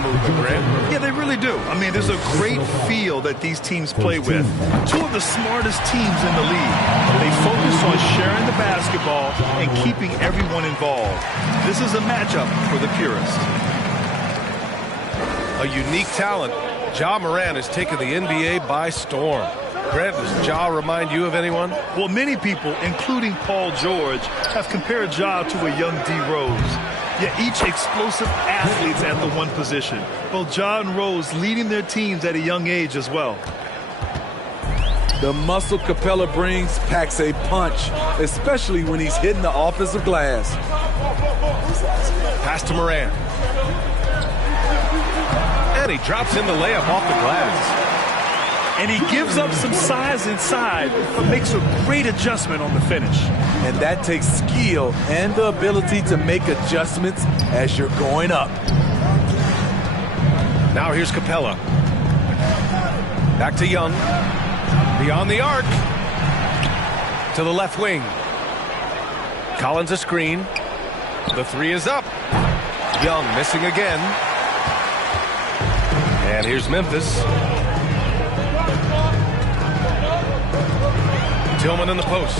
movement, Grant. Yeah, they really do. I mean, there's a great feel that these teams play with. Two of the smartest teams in the league. They focus on sharing the basketball and keeping everyone involved. This is a matchup for the purists. A unique talent. Ja Morant has taken the NBA by storm. Grant, does Ja remind you of anyone? Well, many people, including Paul George, have compared Ja to a young D. Rose. Yet each explosive athletes at the one position. Both Ja and Rose leading their teams at a young age as well. The muscle Capella brings packs a punch, especially when he's hitting the offensive glass. Pass to Morant. And he drops in the layup off the glass. And he gives up some size inside, but makes a great adjustment on the finish. And that takes skill and the ability to make adjustments as you're going up. Now here's Capella. Back to Young. Beyond the arc. To the left wing. Collins a screen. The three is up. Young missing again. And here's Memphis. Tillman in the post.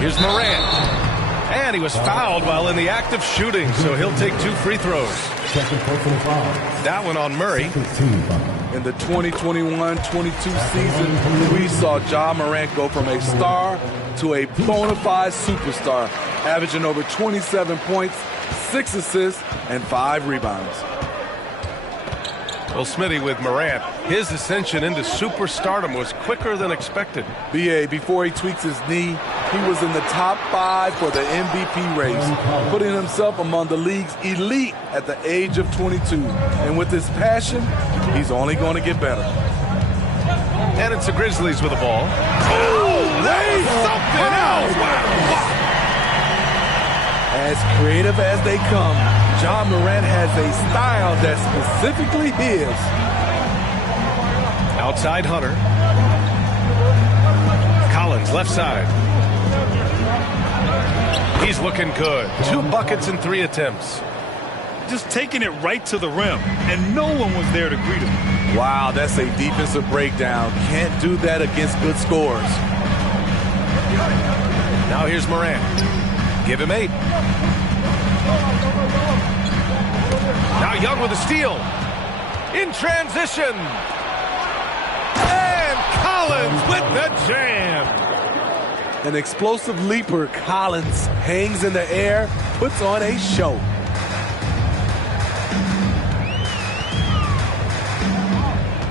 Here's Morant. And he was fouled while in the act of shooting, so he'll take 2 free throws. That one on Murray. In the 2021-22 season, we saw Ja Morant go from a star to a bona fide superstar, averaging over 27 points, 6 assists, and 5 rebounds. Well, Smitty, with Morant, his ascension into superstardom was quicker than expected. B.A., before he tweaks his knee, he was in the top 5 for the MVP race, putting himself among the league's elite at the age of 22. And with his passion, he's only going to get better. And it's the Grizzlies with the ball. Oh, that was something else! Wow. As creative as they come, Ja Morant has a style that's specifically his. Outside Hunter. Collins, left side. He's looking good. 2 buckets in 3 attempts. Just taking it right to the rim, and no one was there to greet him. Wow, that's a defensive breakdown. Can't do that against good scores. Now here's Morant. Give him 8. Now Young with a steal. In transition. And Collins with the jam. An explosive leaper, Collins hangs in the air, puts on a show.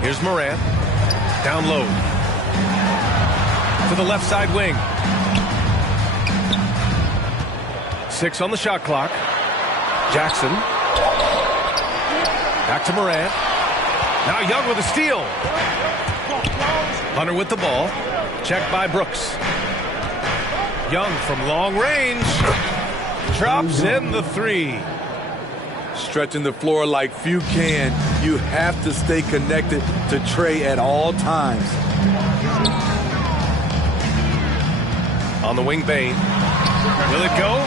Here's Morant. Down low. To the left side wing. 6 on the shot clock. Jackson. Back to Morant. Now Young with a steal. Hunter with the ball. Checked by Brooks. Young from long range. Drops in the 3. Stretching the floor like few can, you have to stay connected to Trey at all times. On the wing, Bane. Will it go?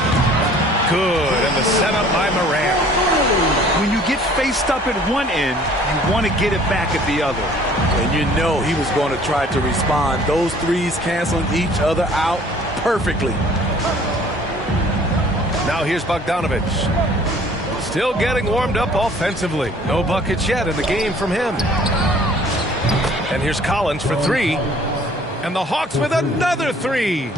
Good, and the setup by Morant. When you get faced up at one end, you want to get it back at the other. And you know he was going to try to respond. Those threes canceling each other out perfectly. Now here's Bogdanovich. Still getting warmed up offensively. No buckets yet in the game from him. And here's Collins for 3. And the Hawks with another 3.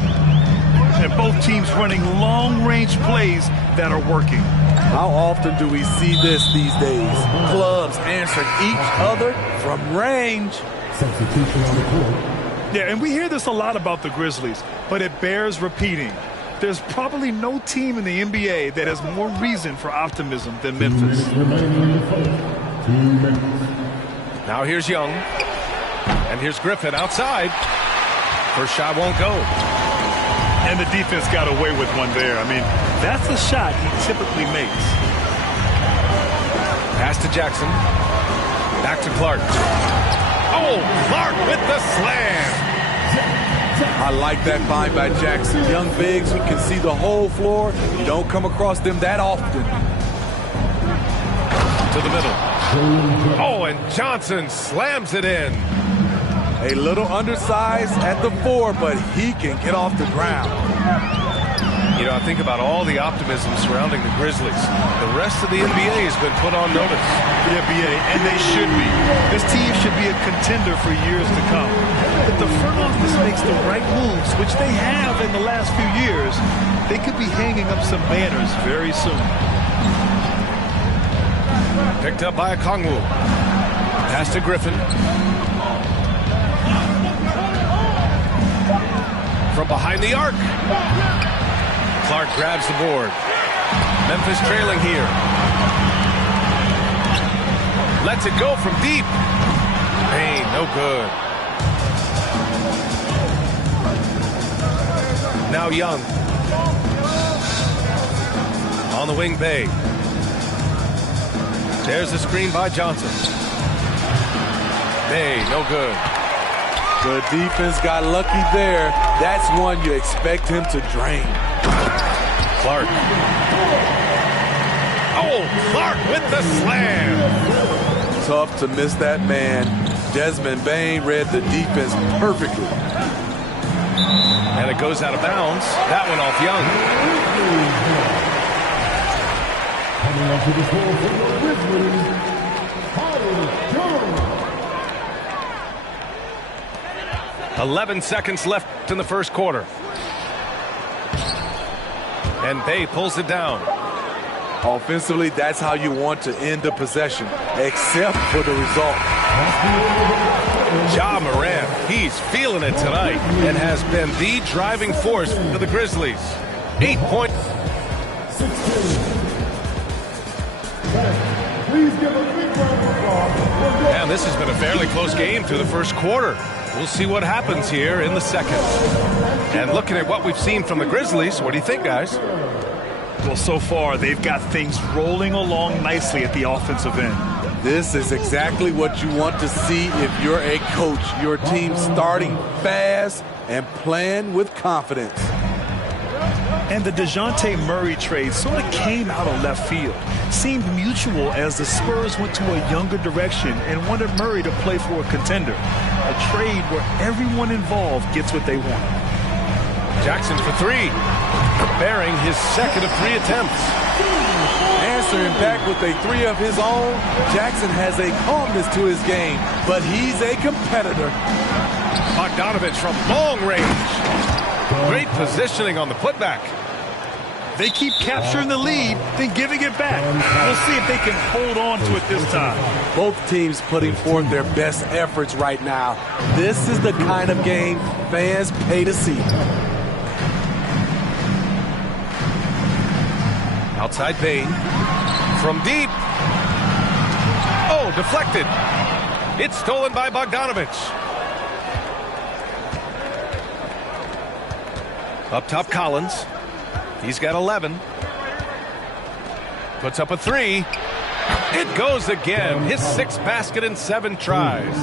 And both teams running long-range plays that are working. How often do we see this these days? Clubs answering each other from range. Substitution on the court. Yeah, and we hear this a lot about the Grizzlies, but it bears repeating. There's probably no team in the NBA that has more reason for optimism than Memphis. Now here's Young. And here's Griffin outside. First shot won't go. And the defense got away with one there. I mean, that's a shot he typically makes. Pass to Jackson. Back to Clark. Oh, Clark with the slam. I like that find by Jackson. Young bigs who can see the whole floor. You don't come across them that often. the middle. Oh, and Johnson slams it in. A little undersized at the 4, but he can get off the ground. You know, I think about all the optimism surrounding the Grizzlies. The rest of the NBA has been put on notice. The NBA, and they should be. This team should be a contender for years to come. If the front office makes the right moves, which they have in the last few years, they could be hanging up some banners very soon. Picked up by Okongwu. Pass to Griffin. From behind the arc. Clark grabs the board. Memphis trailing here. Lets it go from deep. Payne, no good. Now Young. On the wing, Bay. There's the screen by Johnson. Bay, no good. The defense got lucky there. That's one you expect him to drain. Clark. Oh, Clark with the slam. Tough to miss that man. Desmond Bane read the defense perfectly. And it goes out of bounds. That one off Young. Coming onto the floor for the Grizzlies, 11 seconds left in the first quarter. And Bay pulls it down. Offensively, that's how you want to end the possession, except for the result. Ja Morant, he's feeling it tonight and has been the driving force for the Grizzlies. 8 points. And this has been a fairly close game through the first quarter. We'll see what happens here in the second. And looking at what we've seen from the Grizzlies, what do you think, guys? Well, so far, they've got things rolling along nicely at the offensive end. This is exactly what you want to see if you're a coach. Your team starting fast and playing with confidence. And the DeJounte Murray trade sort of came out of left field. Seemed mutual as the Spurs went to a younger direction and wanted Murray to play for a contender. A trade where everyone involved gets what they want. Jackson for three. Bearing his second of 3 attempts. Answering back with a 3 of his own, Jackson has a calmness to his game, but he's a competitor. Bogdanovich from long range. Great positioning on the putback. They keep capturing the lead, then giving it back. We'll see if they can hold on to it this time. Both teams putting forth their best efforts right now. This is the kind of game fans pay to see. Outside Payne. From deep. Oh, deflected. It's stolen by Bogdanovich. Up top, Collins. He's got 11. Puts up a 3. It goes again. His 6th basket in 7 tries.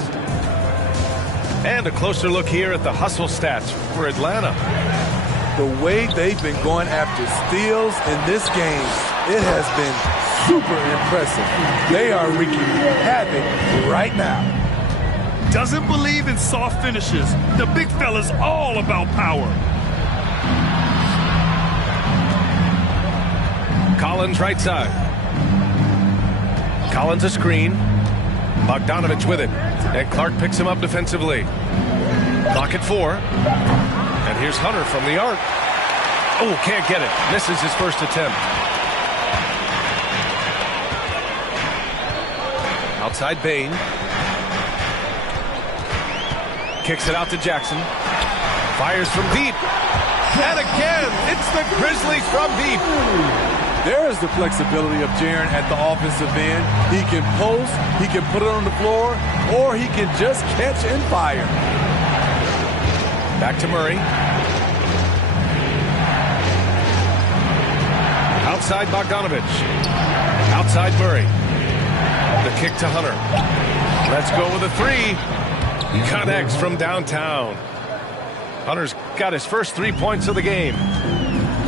And a closer look here at the hustle stats for Atlanta. The way they've been going after steals in this game, it has been super impressive. They are wreaking havoc right now. Doesn't believe in soft finishes. The big fella's all about power. Collins right side. Collins a screen. Bogdanovich with it. And Clark picks him up defensively. Clock at 4. And here's Hunter from the arc. Oh, can't get it. Misses his first attempt. Outside Bane. Kicks it out to Jackson. Fires from deep. And again, it's the Grizzlies from deep. There is the flexibility of Jaren at the offensive end. He can post, he can put it on the floor, or he can just catch and fire. Back to Murray. Outside Bogdanovich. Outside Murray. The kick to Hunter. Let's go with a 3. Connects from downtown. Hunter's got his first 3 points of the game.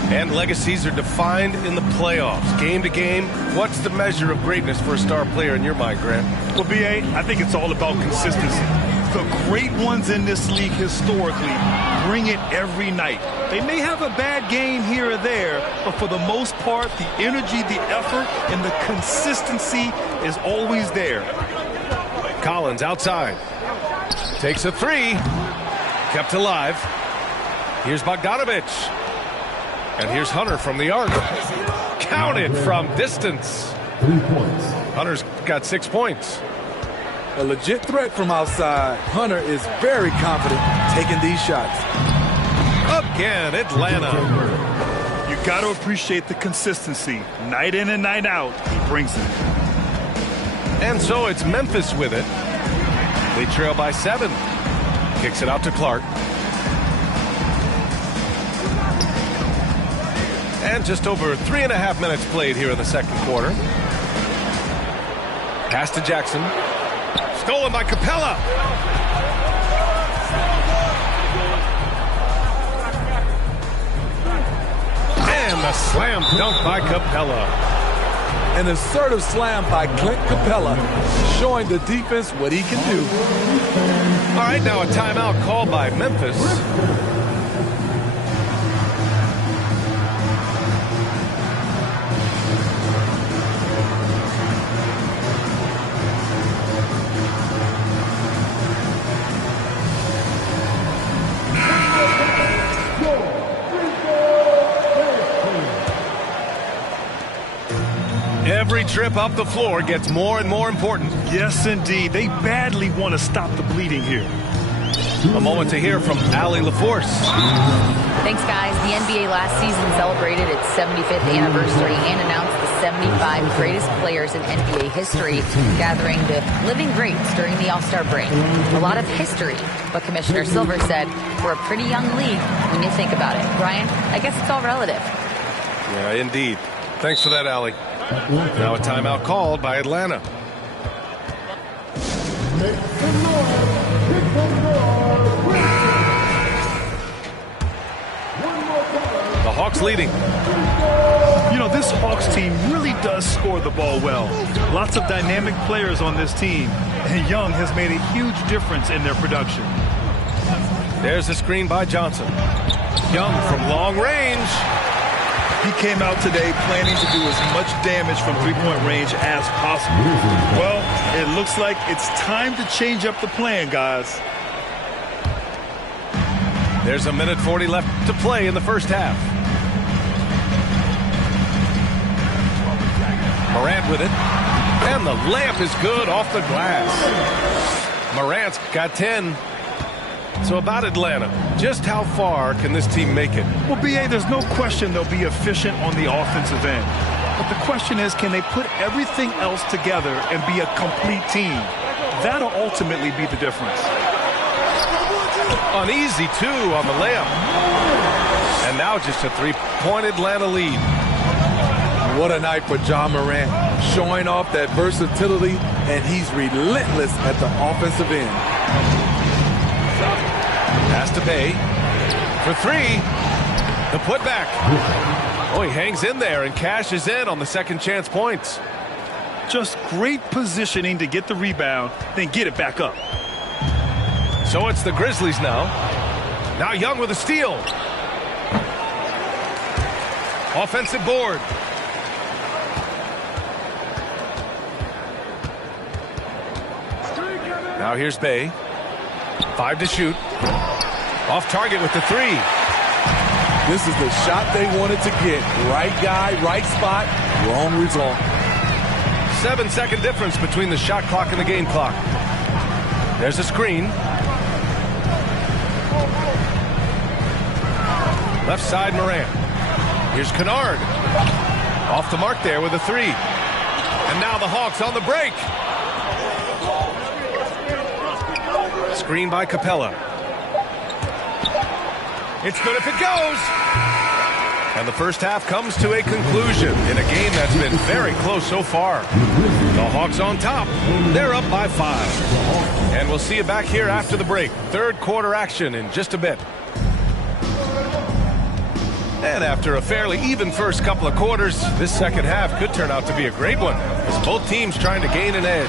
And legacies are defined in the playoffs. Game to game, what's the measure of greatness for a star player in your mind, Grant? Well, B.A., I think it's all about consistency. The great ones in this league historically bring it every night. They may have a bad game here or there, but for the most part, the energy, the effort, and the consistency is always there. Collins outside. Takes a three. Kept alive. Here's Bogdanovich. And here's Hunter from the arc. Counted from distance. 3 points. Hunter's got 6 points. A legit threat from outside. Hunter is very confident taking these shots. Again, Atlanta. You got to appreciate the consistency. Night in and night out, he brings it. And so it's Memphis with it. They trail by 7. Kicks it out to Clark. And just over 3.5 minutes played here in the second quarter. Pass to Jackson. Stolen by Capella. And the slam dunk by Capella. An assertive slam by Clint Capella, showing the defense what he can do. All right, now a timeout called by Memphis. Every trip up the floor gets more and more important. Yes, indeed. They badly want to stop the bleeding here. A moment to hear from Allie LaForce. Thanks, guys. The NBA last season celebrated its 75th anniversary and announced the 75 greatest players in NBA history, gathering the living greats during the All-Star break. A lot of history, but Commissioner Silver said, we're a pretty young league when you think about it. Brian, I guess it's all relative. Yeah, indeed. Thanks for that, Allie. Now a timeout called by Atlanta. The Hawks leading. You know, this Hawks team really does score the ball well. Lots of dynamic players on this team, and Young has made a huge difference in their production. There's a screen by Johnson. Young from long range. He came out today planning to do as much damage from three-point range as possible. Well, it looks like it's time to change up the plan, guys. There's a minute 40 left to play in the first half. Morant with it. And the layup is good off the glass. Morant's got 10. So about Atlanta, just how far can this team make it? Well, B.A., there's no question they'll be efficient on the offensive end. But the question is, can they put everything else together and be a complete team? That'll ultimately be the difference. Uneasy, too, on the layup. And now just a three-point Atlanta lead. What a night for Ja Morant, showing off that versatility, and he's relentless at the offensive end. Pass to Bay for three. The putback. Oh, he hangs in there and cashes in on the second chance points. Just great positioning to get the rebound, then get it back up. So it's the Grizzlies now. Now Young with a steal. Offensive board. Now here's Bay. 5 to shoot. Off target with the three. This is the shot they wanted to get. Right guy, right spot, wrong result. 7-second difference between the shot clock and the game clock. There's a screen. Left side Morant. Here's Kennard. Off the mark there with a three. And now the Hawks on the break. Screen by Capella. It's good if it goes. And the first half comes to a conclusion in a game that's been very close so far. The Hawks on top. They're up by 5. And we'll see you back here after the break. Third quarter action in just a bit. And after a fairly even first couple of quarters, this second half could turn out to be a great one, as both teams trying to gain an edge.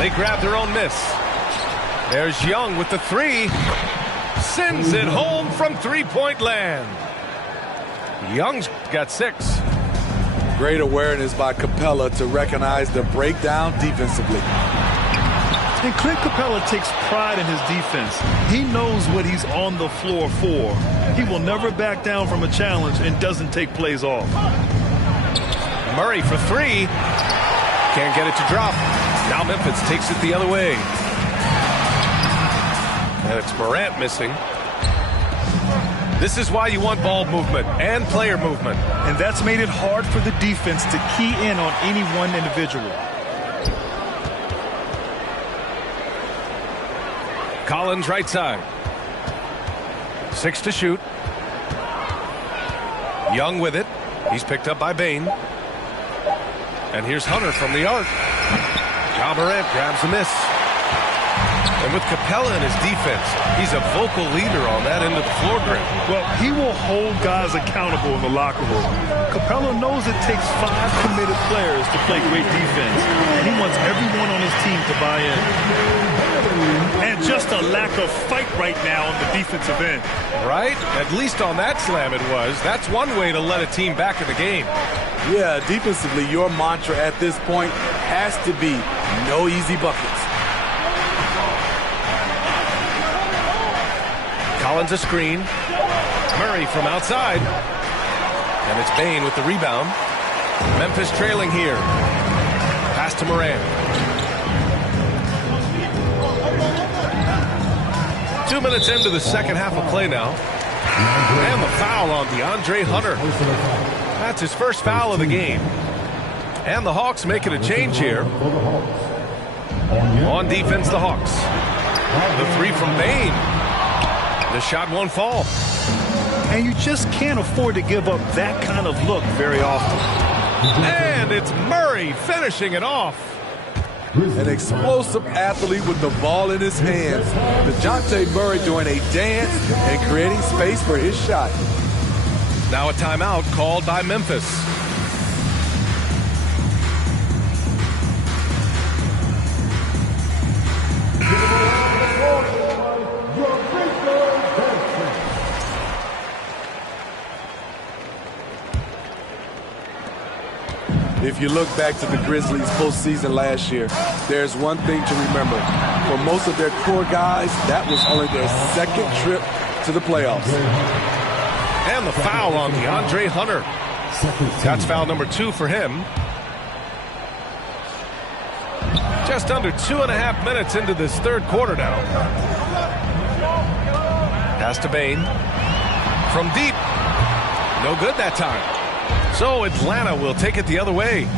They grab their own miss. There's Young with the three. Sends it home from three-point land. Young's got 6. Great awareness by Capella to recognize the breakdown defensively. And Clint Capella takes pride in his defense. He knows what he's on the floor for. He will never back down from a challenge and doesn't take plays off. Murray for 3. Can't get it to drop. Now Memphis takes it the other way. And it's Morant missing. This is why you want ball movement and player movement. And that's made it hard for the defense to key in on any one individual. Collins right side. 6 to shoot. Young with it. He's picked up by Bain. And here's Hunter from the arc. Ja Morant grabs a miss. And with Capella in his defense, he's a vocal leader on that end of the floor grip. Well, he will hold guys accountable in the locker room. Capella knows it takes 5 committed players to play great defense, and he wants everyone on his team to buy in. And just a lack of fight right now on the defensive end. Right? At least on that slam it was. That's one way to let a team back in the game. Yeah, defensively, your mantra at this point has to be no easy buckets. Collins a screen. Murray from outside. And it's Bain with the rebound. Memphis trailing here. Pass to Morant. 2 minutes into the second half of play now. And the foul on DeAndre Hunter. That's his first foul of the game. And the Hawks making a change here. On defense, the Hawks. The 3 from Bain. The shot won't fall. And you just can't afford to give up that kind of look very often. And it's Murray finishing it off. An explosive athlete with the ball in his hands. DeJounte Murray doing a dance and creating space for his shot. Now a timeout called by Memphis. If you look back to the Grizzlies postseason last year, there's one thing to remember. For most of their core guys, that was only their second trip to the playoffs. And the foul on DeAndre Hunter. That's foul number 2 for him. Just under 2.5 minutes into this third quarter now. Pass to Bain. From deep. No good that time. So Atlanta will take it the other way.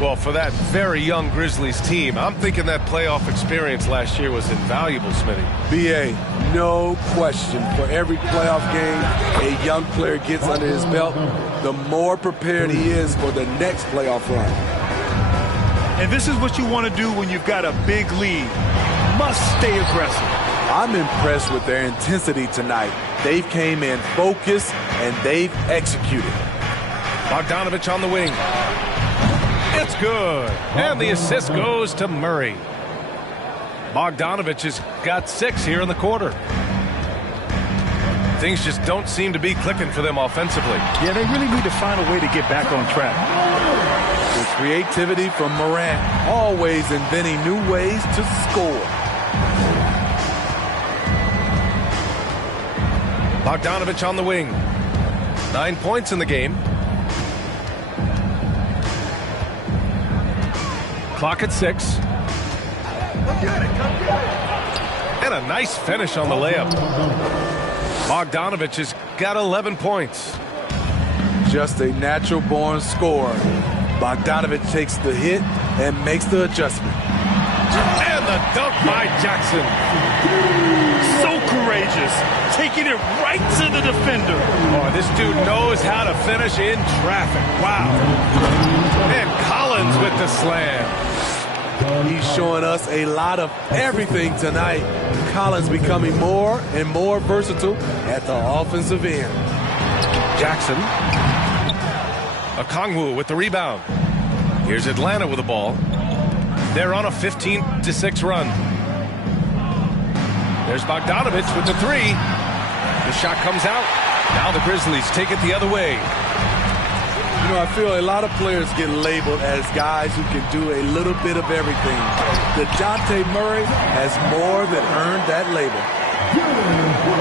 Well, for that very young Grizzlies team, I'm thinking that playoff experience last year was invaluable, Smitty. B.A., no question. For every playoff game a young player gets under his belt, the more prepared he is for the next playoff run. And this is what you want to do when you've got a big lead. Must stay aggressive. I'm impressed with their intensity tonight. They've came in focused and they've executed. Bogdanovich on the wing. It's good. And the assist goes to Murray. Bogdanovich has got 6 here in the quarter. Things just don't seem to be clicking for them offensively. Yeah, they really need to find a way to get back on track. The creativity from Morant, always inventing new ways to score. Bogdanovich on the wing. 9 points in the game. Clock at 6. And a nice finish on the layup. Bogdanovich has got 11 points. Just a natural-born scorer. Bogdanovich takes the hit and makes the adjustment. And the dunk by Jackson. So courageous. Taking it right to the defender. Oh, this dude knows how to finish in traffic. Wow. And Collins with the slam. He's showing us a lot of everything tonight. Collins becoming more and more versatile at the offensive end. Jackson. Okongwu with the rebound. Here's Atlanta with the ball. They're on a 15-6 run. There's Bogdanovich with the three. The shot comes out. Now the Grizzlies take it the other way. You know, I feel a lot of players get labeled as guys who can do a little bit of everything. DeJounte Murray has more than earned that label.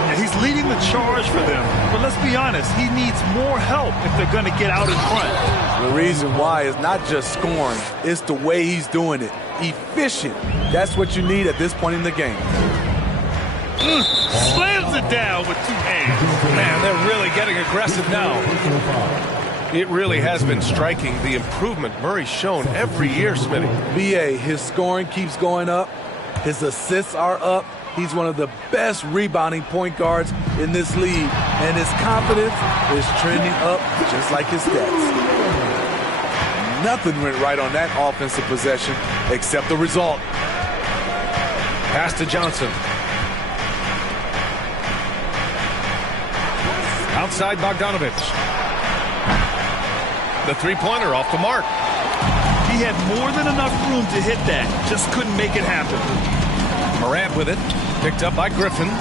And he's leading the charge for them. But let's be honest, he needs more help if they're going to get out in front. The reason why is not just scoring, it's the way he's doing it. Efficient. That's what you need at this point in the game. Slams it down with two hands. Man, they're really getting aggressive now. It really has been striking, the improvement Murray's shown every year, Smitty. BA, his scoring keeps going up. His assists are up. He's one of the best rebounding point guards in this league. And his confidence is trending up just like his stats. Nothing went right on that offensive possession except the result. Pass to Johnson. Outside Bogdanovich. The three-pointer off the mark. He had more than enough room to hit that. Just couldn't make it happen. Morant with it. Picked up by Griffin.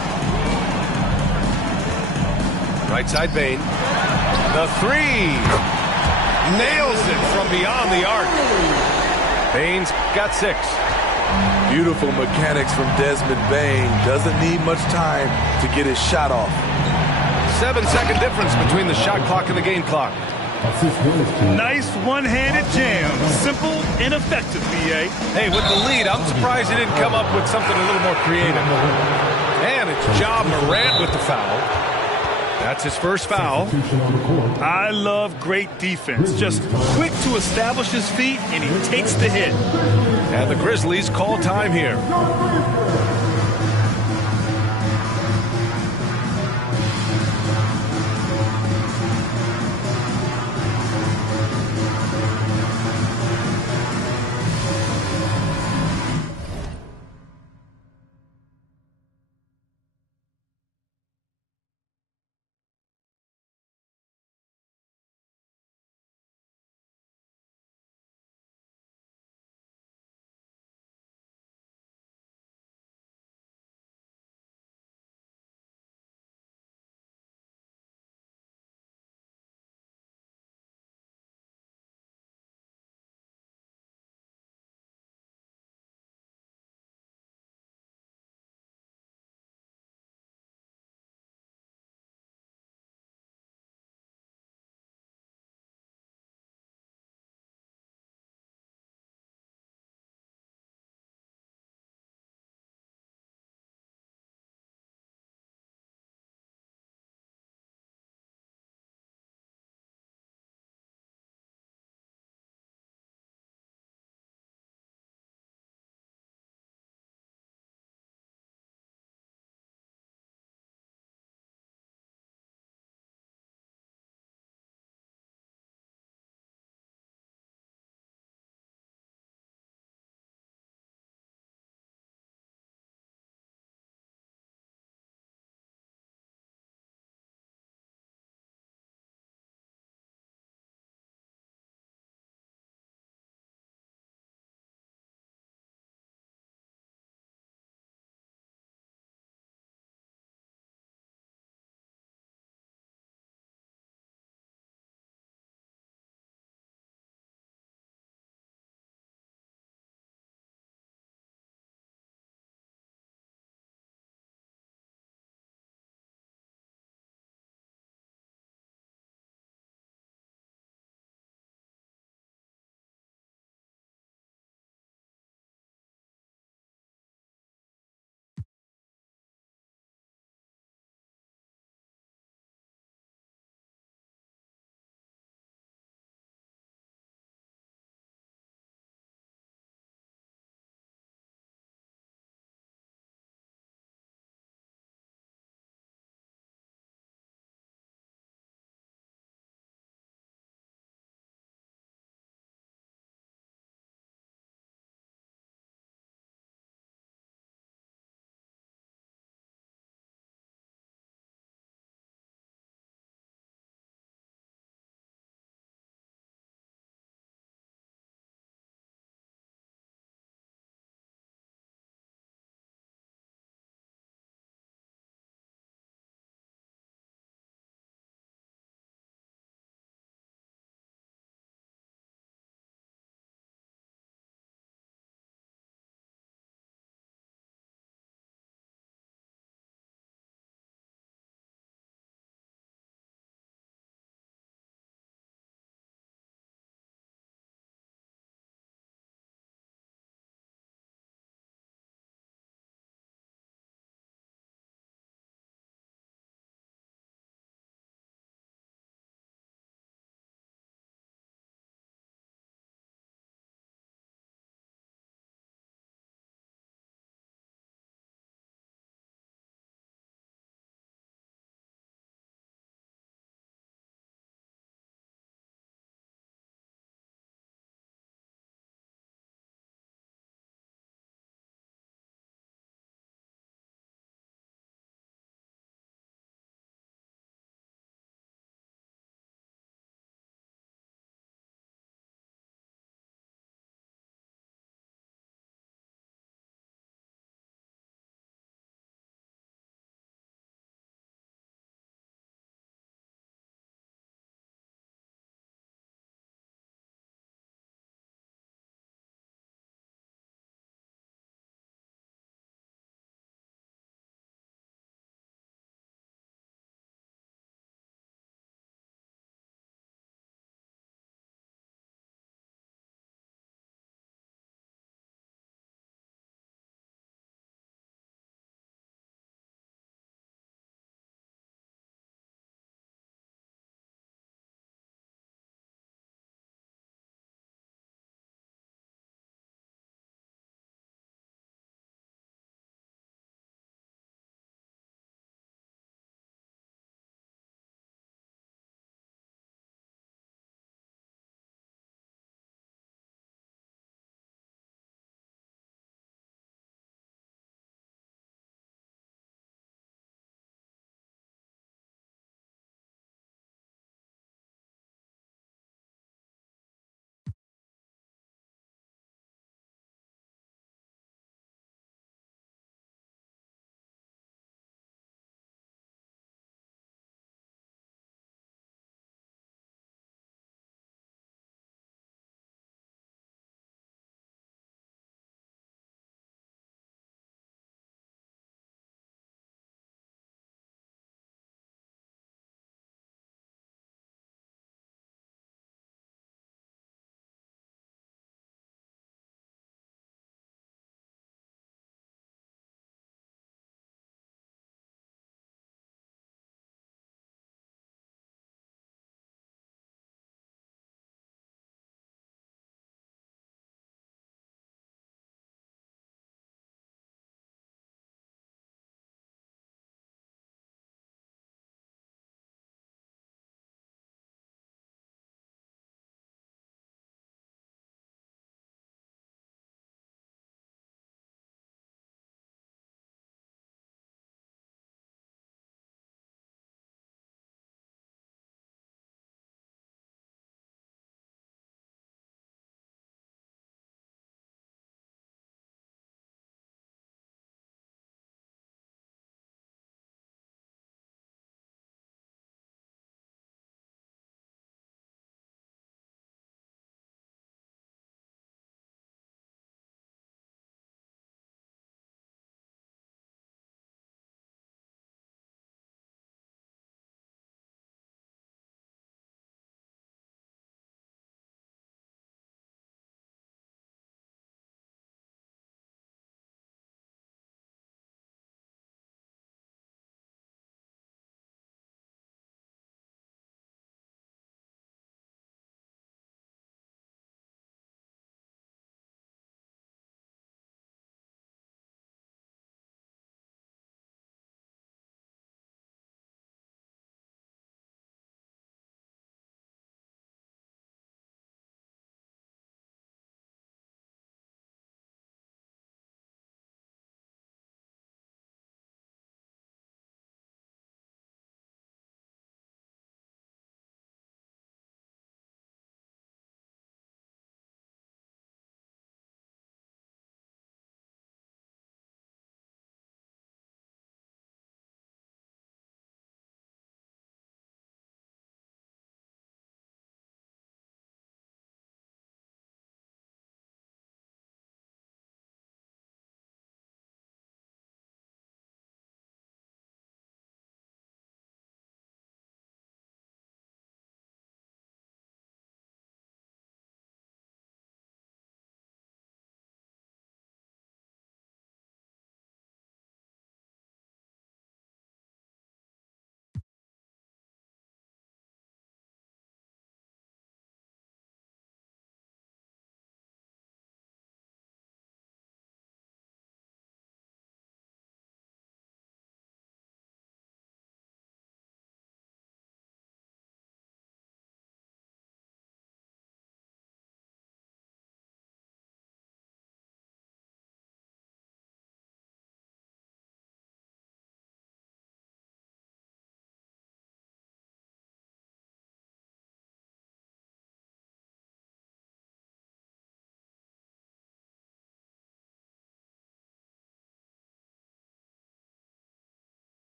Right side Bane. The three. Nails it from beyond the arc. Bane's got 6. Beautiful mechanics from Desmond Bane. Doesn't need much time to get his shot off. 7-second difference between the shot clock and the game clock. Nice one-handed jam. Simple and effective, B.A. Hey, with the lead, I'm surprised he didn't come up with something a little more creative. And it's Ja Morant with the foul. That's his first foul. I love great defense. Just quick to establish his feet, and he takes the hit. And the Grizzlies call time here.